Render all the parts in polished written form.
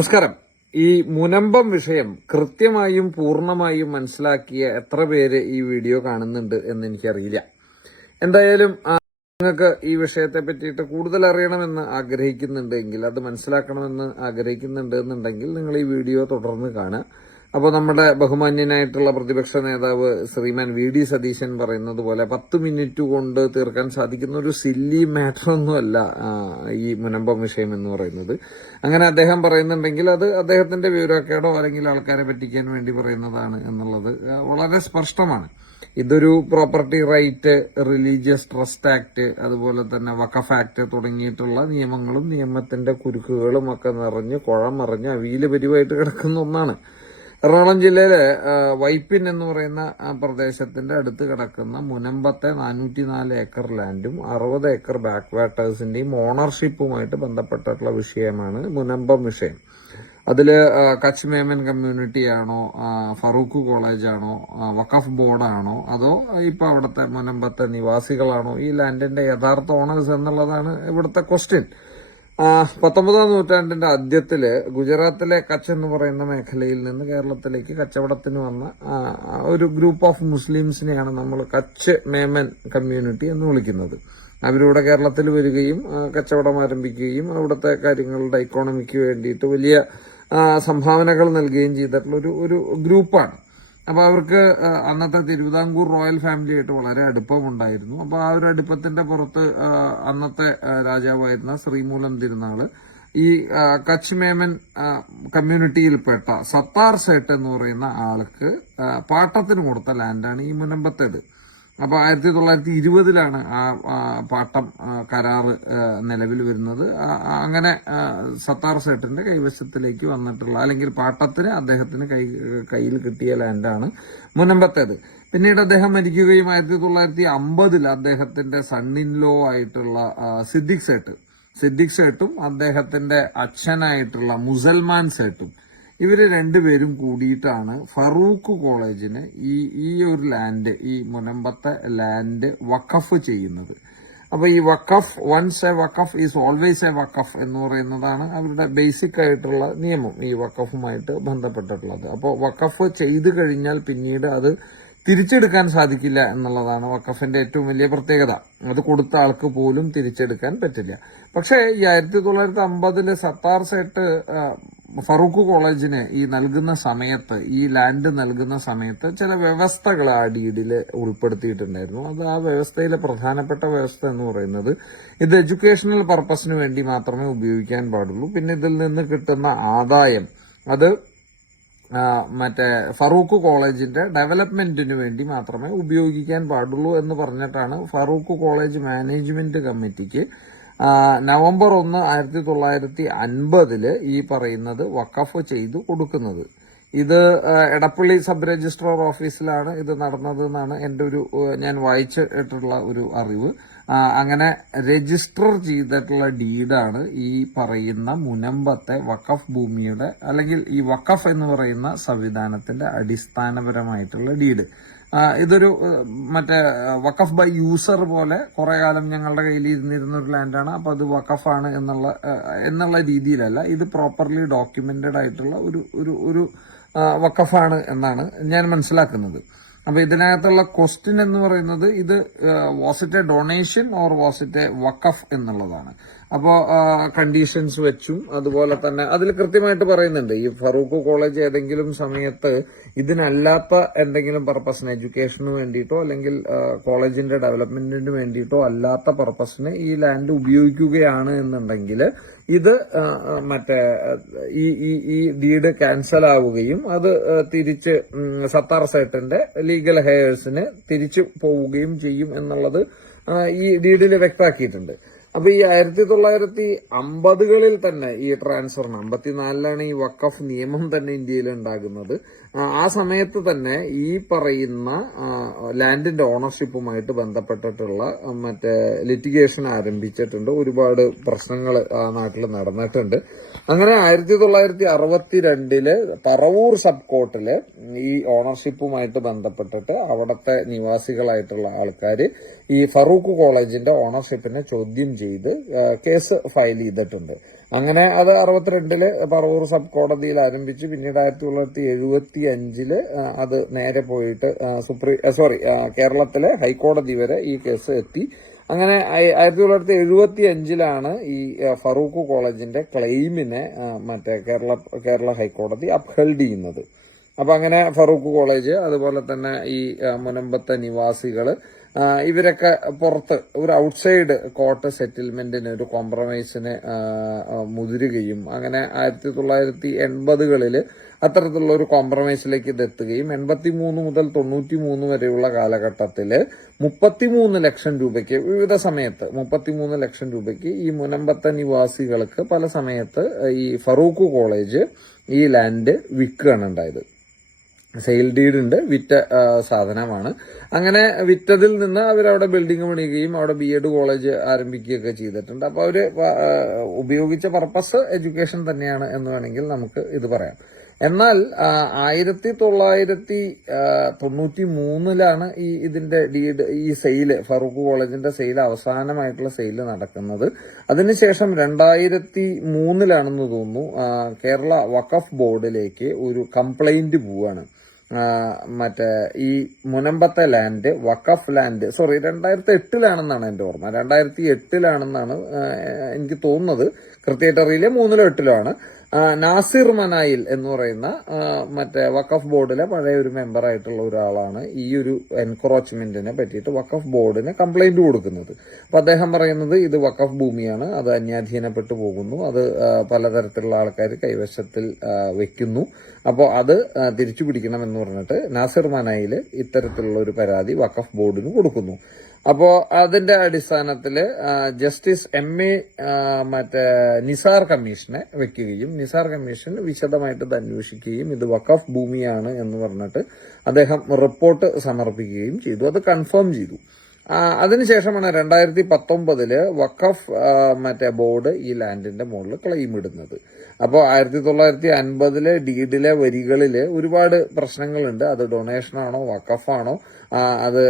നമസ്കാരം. ഈ മുനമ്പം വിഷയം കൃത്യമായും പൂർണ്ണമായും മനസ്സിലാക്കിയ എത്ര പേര് ഈ വീഡിയോ കാണുന്നുണ്ട് എന്ന് എനിക്കറിയില്ല. എന്തായാലും നിങ്ങൾക്ക് ഈ വിഷയത്തെ പറ്റിയിട്ട് കൂടുതൽ അറിയണമെന്ന് ആഗ്രഹിക്കുന്നുണ്ടെങ്കിൽ, അത് മനസ്സിലാക്കണമെന്ന് ആഗ്രഹിക്കുന്നുണ്ട് എന്നുണ്ടെങ്കിൽ നിങ്ങൾ ഈ വീഡിയോ തുടർന്ന് കാണുക. അപ്പോൾ നമ്മുടെ ബഹുമാന്യനായിട്ടുള്ള പ്രതിപക്ഷ നേതാവ് ശ്രീമാൻ VD സതീശൻ പറയുന്നത് പോലെ 10 മിനിറ്റ് കൊണ്ട് തീർക്കാൻ സാധിക്കുന്ന ഒരു സില്ലി മാറ്റർ ഒന്നുമല്ല ഈ മുനമ്പം വിഷയം എന്ന് പറയുന്നത്. അങ്ങനെ അദ്ദേഹം പറയുന്നുണ്ടെങ്കിൽ അത് അദ്ദേഹത്തിന്റെ വിവരക്കേടോ അല്ലെങ്കിൽ ആൾക്കാരെ പറ്റിക്കാൻ വേണ്ടി പറയുന്നതാണ് എന്നുള്ളത് വളരെ സ്പഷ്ടമാണ്. ഇതൊരു property right, religious trust act, അതുപോലെ തന്നെ വഖഫ് ആക്ട് തുടങ്ങിയിട്ടുള്ള നിയമങ്ങളും നിയമത്തിന്റെ കുരുക്കുകളും ഒക്കെ നിറഞ്ഞ് കുഴമറിഞ്ഞ് അവിയില് പരിവായിട്ട് കിടക്കുന്ന ഒന്നാണ്. എറണാകുളം ജില്ലയിലെ വൈപ്പിൻ എന്ന് പറയുന്ന പ്രദേശത്തിന്റെ അടുത്ത് കിടക്കുന്ന മുനമ്പത്തെ 404 ഏക്കർ ലാൻഡും 60 ഏക്കർ ബാക്ക് വാട്ടേഴ്സിന്റെയും ഓണർഷിപ്പുമായിട്ട് ബന്ധപ്പെട്ടിട്ടുള്ള വിഷയമാണ് മുനമ്പം വിഷയം. അതില് കച്ച് മേമൻ കമ്മ്യൂണിറ്റി ആണോ, ഫറൂഖ് കോളേജാണോ, വഖഫ് ബോർഡാണോ, അതോ ഇപ്പൊ അവിടുത്തെ മുനമ്പത്തെ നിവാസികളാണോ ഈ ലാൻഡിന്റെ യഥാർത്ഥ ഓണേഴ്സ് എന്നുള്ളതാണ് ഇവിടുത്തെ ക്വസ്റ്റ്യൻ. 19ാം നൂറ്റാണ്ടിന്റെ ആദ്യത്തില് ഗുജറാത്തിലെ കച്ച് എന്ന് പറയുന്ന മേഖലയിൽ നിന്ന് കേരളത്തിലേക്ക് കച്ചവടത്തിന് വന്ന ഒരു ഗ്രൂപ്പ് ഓഫ് മുസ്ലിംസിനെയാണ് നമ്മൾ കച്ച് മേമൻ കമ്മ്യൂണിറ്റി എന്ന് വിളിക്കുന്നത്. അവരിവിടെ കേരളത്തിൽ വരികയും കച്ചവടം ആരംഭിക്കുകയും അവിടുത്തെ കാര്യങ്ങളുടെ ഇക്കോണമിക്ക് വേണ്ടിയിട്ട് വലിയ സംഭാവനകൾ നൽകുകയും ചെയ്തിട്ടുള്ള ഒരു ഗ്രൂപ്പാണ്. അപ്പൊ അവർക്ക് അന്നത്തെ തിരുവിതാംകൂർ റോയൽ ഫാമിലിയായിട്ട് വളരെ അടുപ്പമുണ്ടായിരുന്നു. അപ്പൊ ആ ഒരു അടുപ്പത്തിന്റെ പുറത്ത് അന്നത്തെ രാജാവായിരുന്ന ശ്രീമൂലം തിരുനാള് ഈ കച്ച് മേമൻ കമ്മ്യൂണിറ്റിയിൽപ്പെട്ട സത്താർ സേട്ട് എന്ന് പറയുന്ന ആൾക്ക് പാട്ടത്തിന് കൊടുത്ത ലാൻഡാണ് ഈ മുനമ്പത്തേത്. അപ്പൊ 1920-ലാണ് ആ പാട്ടം കരാറ് നിലവിൽ വരുന്നത്. അങ്ങനെ സത്താർ സേട്ടിന്റെ കൈവശത്തിലേക്ക് വന്നിട്ടുള്ള, അല്ലെങ്കിൽ പാട്ടത്തിന് അദ്ദേഹത്തിന് കയ്യിൽ കിട്ടിയ ലാൻഡാണ് മുനമ്പത്തേത്. പിന്നീട് അദ്ദേഹം മരിക്കുകയും 1950 അദ്ദേഹത്തിന്റെ സണ്ണിൻലോ ആയിട്ടുള്ള സിദ്ദിഖ് സേട്ടും അദ്ദേഹത്തിന്റെ അച്ഛനായിട്ടുള്ള മുസൽമാൻ സേട്ടും ഇവര് രണ്ടുപേരും കൂടിയിട്ടാണ് ഫറൂഖ് കോളേജിന് ഈ ഒരു ലാൻഡ്, ഈ മുനമ്പത്തെ ലാൻഡ് വഖഫ് ചെയ്യുന്നത്. അപ്പൊ ഈ വഖഫ്, once a waqf is always a waqf എന്ന് പറയുന്നതാണ് അവരുടെ ബേസിക് ആയിട്ടുള്ള നിയമം ഈ വഖഫുമായിട്ട് ബന്ധപ്പെട്ടിട്ടുള്ളത്. അപ്പോൾ വഖഫ് ചെയ്തു കഴിഞ്ഞാൽ പിന്നീട് അത് തിരിച്ചെടുക്കാൻ സാധിക്കില്ല എന്നുള്ളതാണ് വഖഫിന്റെ ഏറ്റവും വലിയ പ്രത്യേകത. അത് കൊടുത്ത ആൾക്ക് പോലും തിരിച്ചെടുക്കാൻ പറ്റില്ല. പക്ഷേ ഈ 1950 സത്താർ സേട്ട് ഫറൂഖ് കോളേജിന് ഈ നൽകുന്ന സമയത്ത്, ഈ ലാൻഡ് നൽകുന്ന സമയത്ത് ചില വ്യവസ്ഥകൾ ആ ഡീഡിൽ ഉൾപ്പെടുത്തിയിട്ടുണ്ടായിരുന്നു. അത് ആ വ്യവസ്ഥയിലെ പ്രധാനപ്പെട്ട വ്യവസ്ഥ എന്ന് പറയുന്നത് ഇത് എഡ്യൂക്കേഷണൽ പർപ്പസിന് വേണ്ടി മാത്രമേ ഉപയോഗിക്കാൻ പാടുള്ളൂ. പിന്നെ ഇതിൽ നിന്ന് കിട്ടുന്ന ആദായം അത് മറ്റേ ഫറൂഖ് കോളേജിന്റെ ഡെവലപ്മെന്റിന് വേണ്ടി മാത്രമേ ഉപയോഗിക്കാൻ പാടുള്ളൂ എന്ന് പറഞ്ഞിട്ടാണ് ഫറൂഖ് കോളേജ് മാനേജ്മെന്റ് കമ്മിറ്റിക്ക് നവംബർ 1, 1950 ഈ പറയുന്നത് വഖഫ് ചെയ്തു കൊടുക്കുന്നത്. ഇത് എടപ്പള്ളി സബ് രജിസ്ട്രാർ ഓഫീസിലാണ് ഇത് നടന്നത് എന്നാണ് ഞാൻ വായിച്ചിട്ടുള്ള ഒരു അറിവ്. അങ്ങനെ രജിസ്റ്റർ ചെയ്തിട്ടുള്ള ഡീഡാണ് ഈ പറയുന്ന മുനമ്പത്തെ വഖഫ് ഭൂമിയുടെ, അല്ലെങ്കിൽ ഈ വഖഫ് എന്ന് പറയുന്ന സംവിധാനത്തിന്റെ അടിസ്ഥാനപരമായിട്ടുള്ള ഡീഡ്. ഇതൊരു മറ്റേ വഖഫ് ബൈ യൂസർ പോലെ കുറെ കാലം ഞങ്ങളുടെ കയ്യിൽ ഇരുന്നിരുന്ന ഒരു ലാൻഡാണ്. അപ്പൊ അത് വഖഫാണ് എന്നുള്ള രീതിയിലല്ല, ഇത് പ്രോപ്പർലി ഡോക്യുമെന്റഡ് ആയിട്ടുള്ള ഒരു വഖഫാണ് എന്നാണ് ഞാൻ മനസ്സിലാക്കുന്നത്. അപ്പൊ ഇതിനകത്തുള്ള ക്വസ്റ്റ്യൻ എന്ന് പറയുന്നത് ഇത് was it a donation or was it a waqf എന്നുള്ളതാണ്. അപ്പോ കണ്ടീഷൻസ് വെച്ചും അതുപോലെ തന്നെ അതിൽ കൃത്യമായിട്ട് പറയുന്നുണ്ട്, ഈ ഫറൂഖ് കോളേജ് ഏതെങ്കിലും സമയത്ത് ഇതിനല്ലാത്ത എന്തെങ്കിലും പർപ്പസിന്, എഡ്യൂക്കേഷന് വേണ്ടിയിട്ടോ അല്ലെങ്കിൽ കോളേജിന്റെ ഡെവലപ്മെന്റിന് വേണ്ടിയിട്ടോ അല്ലാത്ത പർപ്പസിന് ഈ ലാൻഡ് ഉപയോഗിക്കുകയാണ് എന്നുണ്ടെങ്കിൽ ഇത് മറ്റേ ഈ ഡീഡ് ക്യാൻസൽ ആവുകയും അത് തിരിച്ച് സത്താർ സേട്ടിന്റെ ലീഗൽ ഹെയർസിന് തിരിച്ചു പോവുകയും ചെയ്യും എന്നുള്ളത് ഈ ഡീഡിൽ വ്യക്തമാക്കിയിട്ടുണ്ട്. അപ്പൊ ഈ 1950-കളിൽ തന്നെ ഈ ട്രാൻസ്ഫറിന്, 54-ലാണ് ഈ വഖഫ് നിയമം തന്നെ ഇന്ത്യയിൽ ഉണ്ടാകുന്നത്. ആ സമയത്ത് തന്നെ ഈ പറയുന്ന ലാൻഡിന്റെ ഓണർഷിപ്പുമായിട്ട് ബന്ധപ്പെട്ടിട്ടുള്ള മറ്റേ ലിറ്റിഗേഷൻ ആരംഭിച്ചിട്ടുണ്ട്. ഒരുപാട് പ്രശ്നങ്ങൾ ആ നാട്ടിൽ നടന്നിട്ടുണ്ട്. അങ്ങനെ 1962 പറവൂർ സബ് കോർട്ടില് ഈ ഓണർഷിപ്പുമായിട്ട് ബന്ധപ്പെട്ടിട്ട് അവിടുത്തെ നിവാസികളായിട്ടുള്ള ആൾക്കാർ ഈ ഫറൂഖ് കോളേജിന്റെ ഓണർഷിപ്പിനെ ചോദ്യം ചെയ്ത് കേസ് ഫയൽ ചെയ്തിട്ടുണ്ട്. അങ്ങനെ അത് 62-ല് പറവൂർ സബ് കോടതിയിൽ ആരംഭിച്ചു. പിന്നീട് 1975-ല് അത് നേരെ പോയിട്ട് കേരളത്തിലെ ഹൈക്കോടതി വരെ ഈ കേസ് എത്തി. അങ്ങനെ 1975-ലാണ് ഈ ഫറൂഖ് കോളേജിന്റെ ക്ലെയിമിനെ കേരള ഹൈക്കോടതി അപ്ഹെൽഡ് ചെയ്യുന്നത്. അപ്പൊ അങ്ങനെ ഫറൂഖ് കോളേജ്, അതുപോലെ തന്നെ ഈ മുനമ്പത്തെ നിവാസികള്, ഇവരൊക്കെ പുറത്ത് ഒരു ഔട്ട്സൈഡ് കോർട്ട് സെറ്റിൽമെന്റിന്, ഒരു കോംപ്രമൈസിന് മുതിരുകയും അങ്ങനെ 1980-കളില് അത്തരത്തിലുള്ള ഒരു കോംപ്രമൈസിലേക്ക് ഇതെത്തുകയും 83 മുതൽ 93 വരെയുള്ള കാലഘട്ടത്തില് 33 ലക്ഷം രൂപയ്ക്ക് വിവിധ സമയത്ത് 33 ലക്ഷം രൂപയ്ക്ക് ഈ മുനമ്പത്തെ നിവാസികൾക്ക് പല സമയത്ത് ഈ ഫറൂഖ് കോളേജ് ഈ ലാൻഡ് വിൽക്കുകയാണ് ഉണ്ടായത്. സെയിൽ ഡീഡുണ്ട്, വിറ്റ സാധനമാണ്. അങ്ങനെ വിറ്റതിൽ നിന്ന് അവരവിടെ ബിൽഡിംഗ് പണിയുകയും അവിടെ BEd കോളേജ് ആരംഭിക്കുകയൊക്കെ ചെയ്തിട്ടുണ്ട്. അപ്പൊ അവര് ഉപയോഗിച്ച പർപ്പസ് എഡ്യൂക്കേഷൻ തന്നെയാണ് എന്ന് വേണമെങ്കിൽ നമുക്ക് ഇത് പറയാം. എന്നാൽ 1993-ലാണ് ഇതിന്റെ ഡീഡ്, ഈ സെയില്, ഫറൂഖ് കോളേജിന്റെ സെയിൽ, അവസാനമായിട്ടുള്ള സെയില് നടക്കുന്നത്. അതിനുശേഷം 2003-ലാണെന്ന് തോന്നുന്നു കേരള വഖഫ് ബോർഡിലേക്ക് ഒരു കംപ്ലൈന്റ് പോവാണ്. ഈ മുനമ്പത്തെ ലാൻഡ് വഖഫ് ലാൻഡ് 2008-ലാണെന്നാണ് എന്റെ ഓർമ്മ. 2008-ലാണെന്നാണ് എനിക്ക് തോന്നുന്നത്. കൃത്യമായിട്ട് അറിയില്ല, 3-ലോ 8-ലോ ആണ്. നാസിർ മനായിൽ എന്ന് പറയുന്ന വഖഫ് ബോർഡിലെ പഴയ ഒരു മെമ്പർ ആയിട്ടുള്ള ഒരാളാണ് ഈ ഒരു എൻക്രോച്ച്മെന്റിനെ പറ്റിയിട്ട് വഖഫ് ബോർഡിന് കംപ്ലൈന്റ് കൊടുക്കുന്നത്. അപ്പൊ അദ്ദേഹം പറയുന്നത് ഇത് വഖഫ് ഭൂമിയാണ്, അത് അന്യാധീനപ്പെട്ടു പോകുന്നു, അത് പലതരത്തിലുള്ള ആൾക്കാർ കൈവശത്തിൽ വെക്കുന്നു, അപ്പോൾ അത് തിരിച്ചു പിടിക്കണം എന്ന് പറഞ്ഞിട്ട് നാസിർ മനായിൽ ഇത്തരത്തിലുള്ള ഒരു പരാതി വഖഫ് ബോർഡിന് കൊടുക്കുന്നു. അപ്പോ അതിന്റെ അടിസ്ഥാനത്തില് ജസ്റ്റിസ് MA നിസാർ കമ്മീഷനെ വെക്കുകയും നിസാർ കമ്മീഷൻ വിശദമായിട്ട് ഇത് അന്വേഷിക്കുകയും ഇത് വഖഫ് ഭൂമിയാണ് എന്ന് പറഞ്ഞിട്ട് അദ്ദേഹം റിപ്പോർട്ട് സമർപ്പിക്കുകയും ചെയ്തു. അത് കൺഫേം ചെയ്തു. അതിനുശേഷമാണ് 2019-ല് വഖഫ് ബോർഡ് ഈ ലാൻഡിന്റെ മുകളിൽ ക്ലെയിം ഇടുന്നത്. അപ്പോൾ 1950-ലെ ഡീഡിലെ വരികളില് ഒരുപാട് പ്രശ്നങ്ങളുണ്ട്. അത് ഡൊണേഷനാണോ വഖഫാണോ, അത്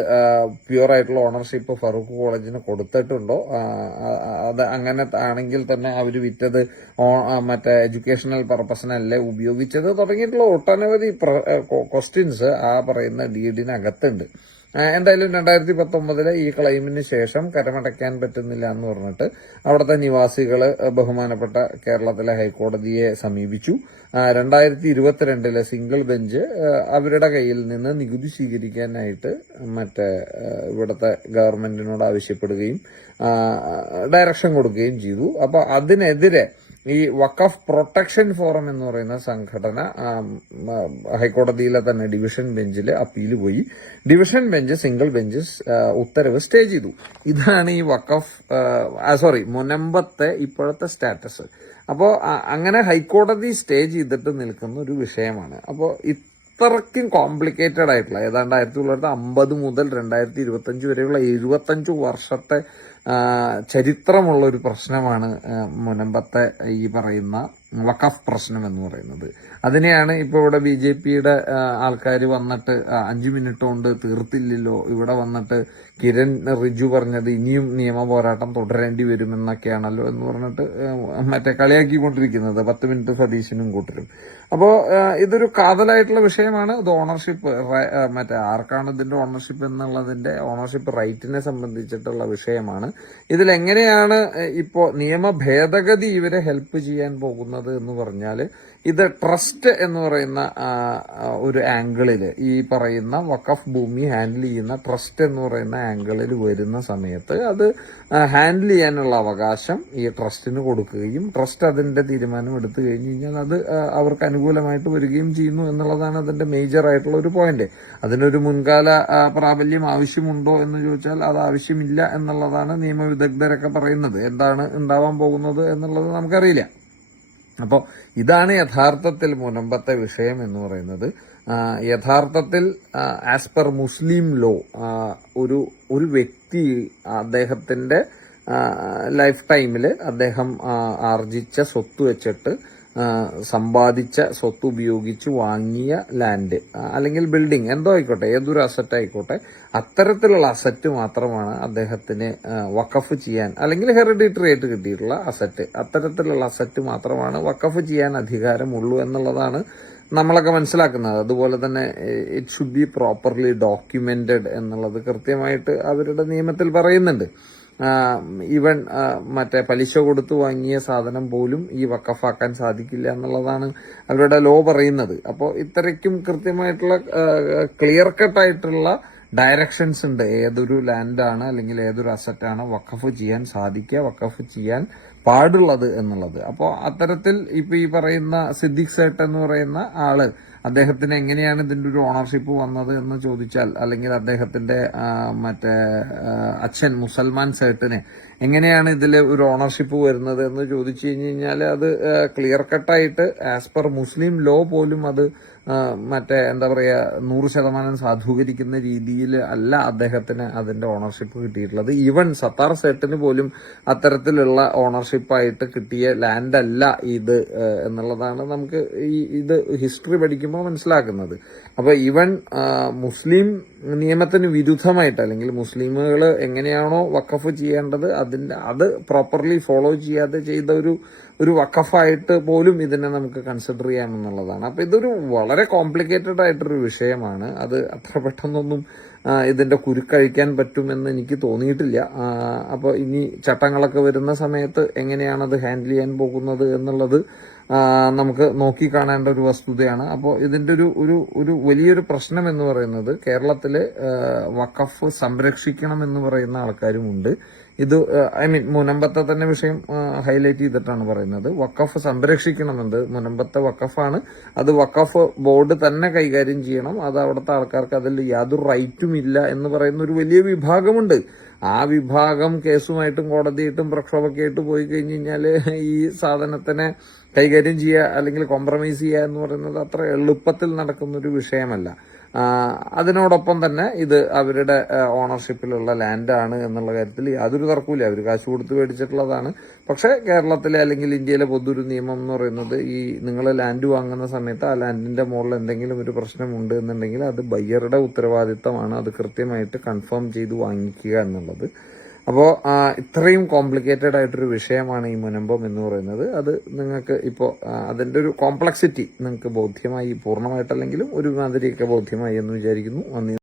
പ്യുവർ ആയിട്ടുള്ള ഓണർഷിപ്പ് ഫറൂഖ് കോളേജിന് കൊടുത്തിട്ടുണ്ടോ, അത് അങ്ങനെ ആണെങ്കിൽ തന്നെ അവർ വിറ്റത് എഡ്യൂക്കേഷണൽ പർപ്പസിനല്ലേ ഉപയോഗിച്ചത്, തുടങ്ങിയിട്ടുള്ള ഒട്ടനവധി ക്വസ്റ്റ്യൻസ് ആ പറയുന്ന ഡീഡിനകത്തുണ്ട്. എന്തായാലും 2019-ലെ ഈ ക്ലെയിമിന് ശേഷം കരമടയ്ക്കാൻ പറ്റുന്നില്ല എന്ന് പറഞ്ഞിട്ട് അവിടുത്തെ നിവാസികള് ബഹുമാനപ്പെട്ട കേരളത്തിലെ ഹൈക്കോടതിയെ സമീപിച്ചു. 2022-ലെ സിംഗിൾ ബെഞ്ച് അവരുടെ കയ്യിൽ നിന്ന് നികുതി സ്വീകരിക്കാനായിട്ട് ഇവിടുത്തെ ഗവൺമെന്റിനോട് ആവശ്യപ്പെടുകയും ഡയറക്ഷൻ കൊടുക്കുകയും ചെയ്തു. അപ്പൊ അതിനെതിരെ ഈ വഖഫ് പ്രൊട്ടക്ഷൻ ഫോറം എന്ന് പറയുന്ന സംഘടന ഹൈക്കോടതിയിലെ തന്നെ ഡിവിഷൻ ബെഞ്ചിൽ അപ്പീൽ പോയി. ഡിവിഷൻ ബെഞ്ച് സിംഗിൾ ബെഞ്ച് ഉത്തരവ് സ്റ്റേ ചെയ്തു. ഇതാണ് ഈ മുനമ്പത്തെ ഇപ്പോഴത്തെ സ്റ്റാറ്റസ്. അപ്പോൾ അങ്ങനെ ഹൈക്കോടതി സ്റ്റേ ചെയ്തിട്ട് നിൽക്കുന്ന ഒരു വിഷയമാണ്. അപ്പോൾ ഇത്രയ്ക്കും കോംപ്ലിക്കേറ്റഡ് ആയിട്ടുള്ള, ഏതാണ്ട് 1950 മുതൽ 2025 വരെയുള്ള 75 വർഷത്തെ ചരിത്രമുള്ള ഒരു പ്രശ്നമാണ് മുനമ്പത്തെ ഈ പറയുന്ന വഖഫ് പ്രശ്നം എന്ന് പറയുന്നത്. അതിനെയാണ് ഇപ്പോൾ ഇവിടെ BJPയുടെ ആൾക്കാർ വന്നിട്ട് 5 മിനിറ്റ് കൊണ്ട് തീർത്തില്ലല്ലോ, ഇവിടെ വന്നിട്ട് കിരൺ റിജു പറഞ്ഞത് ഇനിയും നിയമ പോരാട്ടം തുടരേണ്ടി വരുമെന്നൊക്കെയാണല്ലോ എന്ന് പറഞ്ഞിട്ട് കളിയാക്കിക്കൊണ്ടിരിക്കുന്നത് 10 മിനിറ്റ് സതീശനും കൂട്ടരും. അപ്പോൾ ഇതൊരു കാതലായിട്ടുള്ള വിഷയമാണ്. ഇത് ഓണർഷിപ്പ് ആർക്കാണ് ഇതിന്റെ ഓണർഷിപ്പ് എന്നുള്ളതിന്റെ ഓണർഷിപ്പ് റൈറ്റിനെ സംബന്ധിച്ചിട്ടുള്ള വിഷയമാണ്. ഇതിലെങ്ങനെയാണ് ഇപ്പോൾ നിയമ ഭേദഗതി ഇവരെ ഹെൽപ്പ് ചെയ്യാൻ പോകുന്നത് എന്ന് പറഞ്ഞാൽ, ഇത് ട്രസ്റ്റ് എന്ന് പറയുന്ന ഒരു ആംഗിളിൽ, ഈ പറയുന്ന വഖഫ് ഭൂമി ഹാൻഡിൽ ചെയ്യുന്ന ട്രസ്റ്റ് എന്ന് പറയുന്ന ആംഗിളിൽ വരുന്ന സമയത്ത് അത് ഹാൻഡിൽ ചെയ്യാനുള്ള അവകാശം ഈ ട്രസ്റ്റിന് കൊടുക്കുകയും ട്രസ്റ്റ് അതിന്റെ തീരുമാനം എടുത്തു കഴിഞ്ഞു കഴിഞ്ഞാൽ അത് അവർക്ക് അനുകൂലമായിട്ട് വരികയും ചെയ്യുന്നു എന്നുള്ളതാണ് അതിന്റെ മേജർ ആയിട്ടുള്ള ഒരു പോയിന്റ്. അതിനൊരു മുൻകാല പ്രാബല്യം ആവശ്യമുണ്ടോ എന്ന് ചോദിച്ചാൽ അത് ആവശ്യമില്ല എന്നുള്ളതാണ് നിയമവിദഗ്ധരൊക്കെ പറയുന്നത്. എന്താണ് ഉണ്ടാവാൻ പോകുന്നത് എന്നുള്ളത് നമുക്കറിയില്ല. അപ്പോൾ ഇതാണ് യഥാർത്ഥത്തിൽ മുനമ്പത്തെ വിഷയം എന്ന് പറയുന്നത്. യഥാർത്ഥത്തിൽ ആസ് പെർ മുസ്ലിം ലോ ഒരു വ്യക്തി അദ്ദേഹത്തിന്റെ ലൈഫ് ടൈമിൽ അദ്ദേഹം ആർജിച്ച സ്വത്ത് വെച്ചിട്ട് സമ്പാദിച്ച സ്വത്ത് ഉപയോഗിച്ച് വാങ്ങിയ ലാൻഡ് അല്ലെങ്കിൽ ബിൽഡിംഗ് എന്തോ ആയിക്കോട്ടെ, ഏതൊരു അസറ്റ് ആയിക്കോട്ടെ, അത്തരത്തിലുള്ള അസറ്റ് മാത്രമാണ് അദ്ദേഹത്തിന് വഖഫ് ചെയ്യാൻ, അല്ലെങ്കിൽ ഹെറിഡിറ്ററി ആയിട്ട് കിട്ടിയിട്ടുള്ള അസറ്റ്, അത്തരത്തിലുള്ള അസറ്റ് മാത്രമാണ് വഖഫ് ചെയ്യാൻ അധികാരമുള്ളൂ എന്നുള്ളതാണ് നമ്മളൊക്കെ മനസ്സിലാക്കുന്നത്. അതുപോലെ തന്നെ it should be properly documented എന്നുള്ളത് കൃത്യമായിട്ട് അവരുടെ നിയമത്തിൽ പറയുന്നുണ്ട്. ഈവൻ മറ്റേ പലിശ കൊടുത്തു വാങ്ങിയ സാധനം പോലും ഈ വഖഫാക്കാൻ സാധിക്കില്ല എന്നുള്ളതാണ് അവരുടെ ലോ പറയുന്നത്. അപ്പോൾ ഇത്രയ്ക്കും കൃത്യമായിട്ടുള്ള ക്ലിയർ കട്ടായിട്ടുള്ള ഡയറക്ഷൻസ് ഉണ്ട് ഏതൊരു ലാൻഡാണ് അല്ലെങ്കിൽ ഏതൊരു അസറ്റാണ് വഖഫ് ചെയ്യാൻ സാധിക്കുക, വഖഫ് ചെയ്യാൻ പാടുള്ളത് എന്നുള്ളത്. അപ്പോൾ അത്തരത്തിൽ ഇപ്പൊ ഈ പറയുന്ന സിദ്ദിഖ് സേട്ട് എന്ന് പറയുന്ന ആള്, അദ്ദേഹത്തിന് എങ്ങനെയാണ് ഇതിന്റെ ഒരു ഓണർഷിപ്പ് വന്നത് എന്ന് ചോദിച്ചാൽ, അല്ലെങ്കിൽ അദ്ദേഹത്തിന്റെ മറ്റേ അച്ഛൻ മുസൽമാൻ സേട്ടിന് എങ്ങനെയാണ് ഇതിൽ ഒരു ഓണർഷിപ്പ് വരുന്നത് എന്ന് ചോദിച്ചു കഴിഞ്ഞാൽ അത് ക്ലിയർ കട്ടായിട്ട് ആസ് പെർ മുസ്ലിം ലോ പോലും അത് മറ്റേ എന്താ പറയാ 100% സാധൂകരിക്കുന്ന രീതിയിൽ അല്ല അദ്ദേഹത്തിന് അതിന്റെ ഓണർഷിപ്പ് കിട്ടിയിട്ടുള്ളത്. ഈവൻ സത്താർ സേട്ടിന് പോലും അത്തരത്തിലുള്ള ഓണർഷിപ്പായിട്ട് കിട്ടിയ ലാൻഡ് അല്ല ഇത് എന്നുള്ളതാണ് നമുക്ക് ഇത് ഹിസ്റ്ററി പഠിക്കുമ്പോൾ മനസ്സിലാക്കുന്നത്. അപ്പൊ ഈവൻ മുസ്ലിം നിയമത്തിന് വിരുദ്ധമായിട്ട്, അല്ലെങ്കിൽ മുസ്ലിമുകൾ എങ്ങനെയാണോ വഖഫ് ചെയ്യേണ്ടത് അത് പ്രോപ്പർലി ഫോളോ ചെയ്യാതെ ചെയ്ത ഒരു വഖഫായിട്ട് പോലും ഇതിനെ നമുക്ക് കൺസിഡർ ചെയ്യാമെന്നുള്ളതാണ്. അപ്പൊ ഇതൊരു വളരെ കോംപ്ലിക്കേറ്റഡ് ആയിട്ടൊരു വിഷയമാണ്. അത് അത്ര പെട്ടെന്നൊന്നും ഇതിന്റെ കുരുക്കഴിക്കാൻ പറ്റുമെന്ന് എനിക്ക് തോന്നിയിട്ടില്ല. അപ്പോൾ ഇനി ചട്ടങ്ങളൊക്കെ വരുന്ന സമയത്ത് എങ്ങനെയാണ് അത് ഹാൻഡിൽ ചെയ്യാൻ പോകുന്നത് എന്നുള്ളത് നമുക്ക് നോക്കി കാണേണ്ട ഒരു വസ്തുതയാണ്. അപ്പോൾ ഇതിന്റെ ഒരു വലിയൊരു പ്രശ്നം എന്ന് പറയുന്നത്, കേരളത്തില് വഖഫ് സംരക്ഷിക്കണം എന്ന് പറയുന്ന ആൾക്കാരുമുണ്ട്. ഇത് മുനമ്പത്തെ തന്നെ വിഷയം ഹൈലൈറ്റ് ചെയ്തിട്ടാണ് പറയുന്നത്. വഖഫ് സംരക്ഷിക്കണമെന്നത് മുനമ്പത്തെ വഖഫാണ്, അത് വഖഫ് ബോർഡ് തന്നെ കൈകാര്യം ചെയ്യണം, അത് അവിടുത്തെ ആൾക്കാർക്ക് അതിൽ യാതൊരു റൈറ്റും ഇല്ല എന്ന് പറയുന്ന ഒരു വലിയ വിഭാഗമുണ്ട്. ആ വിഭാഗം കേസുമായിട്ടും കോടതിയായിട്ടും പ്രക്ഷോഭമൊക്കെ ആയിട്ട് പോയി കഴിഞ്ഞ് കഴിഞ്ഞാല് ഈ സാധനത്തിനെ കൈകാര്യം ചെയ്യുക അല്ലെങ്കിൽ കോംപ്രമൈസ് ചെയ്യുക എന്ന് പറയുന്നത് അത്ര എളുപ്പത്തിൽ നടക്കുന്ന ഒരു വിഷയമല്ല. അതിനോടൊപ്പം തന്നെ ഇത് അവരുടെ ഓണർഷിപ്പിലുള്ള ലാൻഡാണ് എന്നുള്ള കാര്യത്തിൽ യാതൊരു തർക്കമില്ല. അവർ കാശ് കൊടുത്ത് മേടിച്ചിട്ടുള്ളതാണ്. പക്ഷെ കേരളത്തിലെ അല്ലെങ്കിൽ ഇന്ത്യയിലെ പൊതുവൊരു നിയമം എന്ന് പറയുന്നത്, ഈ നിങ്ങൾ ലാൻഡ് വാങ്ങുന്ന സമയത്ത് ആ ലാൻഡിന്റെ മുകളിൽ എന്തെങ്കിലും ഒരു പ്രശ്നമുണ്ട് എന്നുണ്ടെങ്കിൽ അത് ബയ്യറുടെ ഉത്തരവാദിത്തമാണ്, അത് കൃത്യമായിട്ട് കൺഫേം ചെയ്ത് വാങ്ങിക്കുക എന്നുള്ളത്. അപ്പോൾ ഇത്രയും കോംപ്ലിക്കേറ്റഡ് ആയിട്ടൊരു വിഷയമാണ് ഈ മുനമ്പം എന്ന് പറയുന്നത്. അത് നിങ്ങൾക്ക് ഇപ്പോൾ അതിന്റെ ഒരു കോംപ്ലക്സിറ്റി നിങ്ങൾക്ക് ബോധ്യമായി, പൂർണ്ണമായിട്ടല്ലെങ്കിലും ഒരു മാതിരിയൊക്കെ ബോധ്യമായി എന്ന് വിചാരിക്കുന്നു. നന്ദി.